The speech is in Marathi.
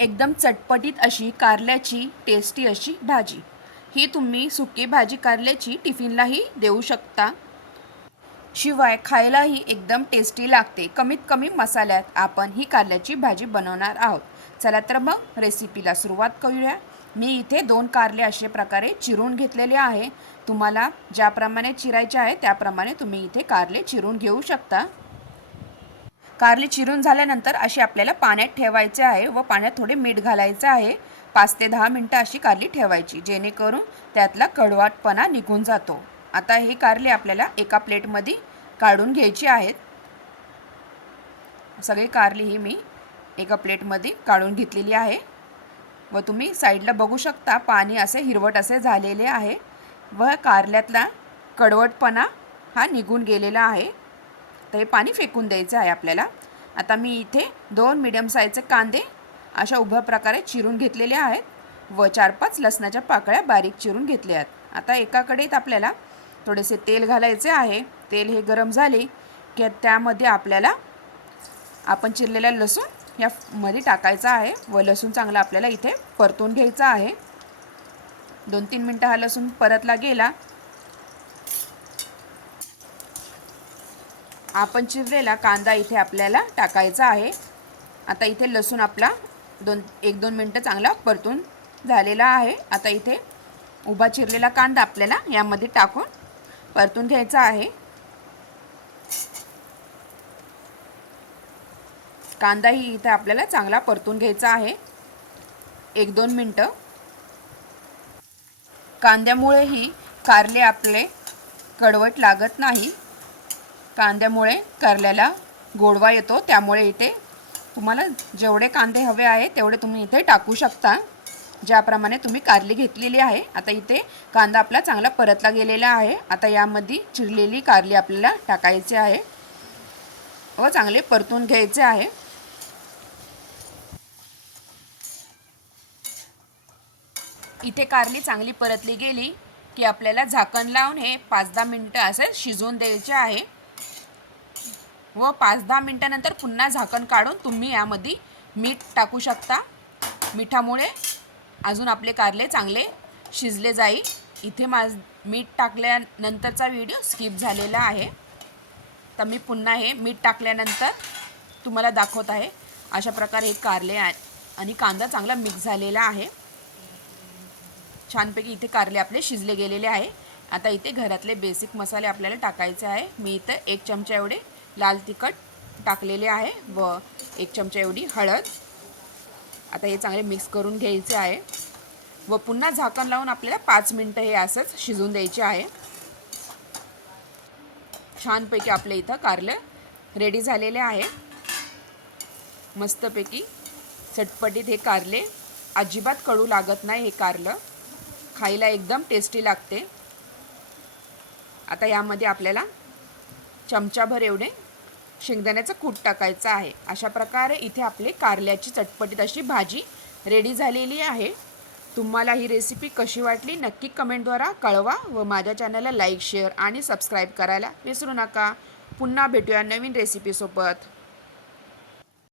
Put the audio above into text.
एकदम चटपटीत अशी कारल्याची टेस्टी अशी भाजी. ही तुम्ही सुकी भाजी कारल्याची टिफिनलाही देऊ शकता. शिवाय खायलाही एकदम टेस्टी लागते. कमीत कमी मसाल्यात आपण ही कारल्याची भाजी बनवणार आहोत. चला तर मग रेसिपीला सुरुवात करूया. मी इथे दोन कारले असे प्रकारे चिरून घेतलेले आहे. तुम्हाला ज्याप्रमाणे चिरायचे आहे त्याप्रमाणे तुम्ही इथे कारले चिरून घेऊ शकता. कारले चिरून झाल्यानंतर अशी आपल्याला पाण्यात ठेवायचे आहे व पाण्यात थोडे मीठ घालायचे आहे. पाच ते दहा मिनटं अशी कारली ठेवायची जेणेकरून त्यातला कडवाटपणा निघून जातो. आता ही कारली आपल्याला एका प्लेटमध्ये काढून घ्यायची आहेत. सगळी कारली ही मी एका प्लेटमध्ये काढून घेतलेली आहे. व तुम्ही साईडला बघू शकता पाणी असे हिरवट असे झालेले आहे. व कारल्यातला कडवटपणा हा निघून गेलेला आहे. तर हे पाणी फेकून द्यायचं आहे आपल्याला. आता मी इथे दोन मिडियम साईजचे कांदे अशा उभ्या प्रकारे चिरून घेतलेले आहेत. व चार पाच लसणाच्या पाकळ्या बारीक चिरून घेतल्या आहेत. आता एका आपल्याला थोडेसे तेल घालायचे आहे. तेल हे गरम झाले की त्यामध्ये आपल्याला आपण चिरलेल्या लसूण या मध्ये टाकायचा आहे. व लसूण चांगला आपल्याला इथे परतून घ्यायचा आहे. दोन तीन मिनटं हा लसूण परतला गेला आपण चिरलेला कांदा इथे आपल्याला टाकायचा आहे. आता इथे लसूण आपला दोन एक दोन मिनटं चांगला परतून झालेला आहे. आता इथे उभा चिरलेला कांदा आपल्याला यामध्ये टाकून परतून घ्यायचा आहे. कांदाही इथे आपल्याला चांगला परतून घ्यायचा आहे. एक दोन मिनटं. कांद्यामुळेही कारले आपले कडवट लागत नाही. कांद्यामुळे कारल्याला गोडवा येतो त्यामुळे इथे तुम्हाला जेवढे कांदे हवे आहे तेवढे तुम्ही इथे टाकू शकता. ज्याप्रमाणे तुम्ही कारली घेतलेली आहे. आता इथे कांदा आपला चांगला परतला गेलेला आहे. आता यामध्ये चिरलेली कारली आपल्याला टाकायची आहे व चांगले परतून घ्यायचे आहे. इथे कारली चांगली परतली गेली की आपल्याला झाकण लावून हे पाच दहा मिनटं असे शिजवून द्यायचे आहे. व पाच दहा मिनटानंतर पुन्हा झाकण काढून तुम्ही यामध्ये मीठ टाकू शकता. मिठामुळे अजून आपले कारले चांगले शिजले जाईल. इथे माझ मीठ टाकल्यानंतरचा व्हिडिओ स्किप झालेला आहे. तर मी पुन्हा हे मीठ टाकल्यानंतर तुम्हाला दाखवत आहे. अशा प्रकारे हे कारले आ- आणि कांदा चांगला मिक्स झालेला आहे. छानपैकी इथे कारले आपले शिजले गेलेले आहे. आता इथे घरातले बेसिक मसाले आपल्याला टाकायचे आहे. मी इथं एक चमचा एवढे लाल तिखट टाकलेले आहे व एक चमचा एवढी हळद. आता हे चांगले मिक्स करून घ्यायचे आहे. व पुन्हा झाकण लावून आपल्याला पाच मिनटं हे असंच शिजून द्यायचे आहे. छानपैकी आपल्या इथं कारलं रेडी झालेले आहे. मस्तपैकी चटपटीत हे कारले. अजिबात कडू लागत नाही हे कारलं. खायला एकदम टेस्टी लागते. आता यामध्ये आपल्याला चमचाभर एवढे शेंगदाण्याचं कूट टाकायचं आहे. अशा प्रकारे इथे आपली कारल्याची चटपटीत अशी भाजी रेडी झालेली आहे. तुम्हाला ही रेसिपी कशी वाटली नक्की कमेंटद्वारा कळवा व माझ्या चॅनलला लाईक शेअर आणि सबस्क्राईब करायला विसरू नका. पुन्हा भेटूया नवीन रेसिपीसोबत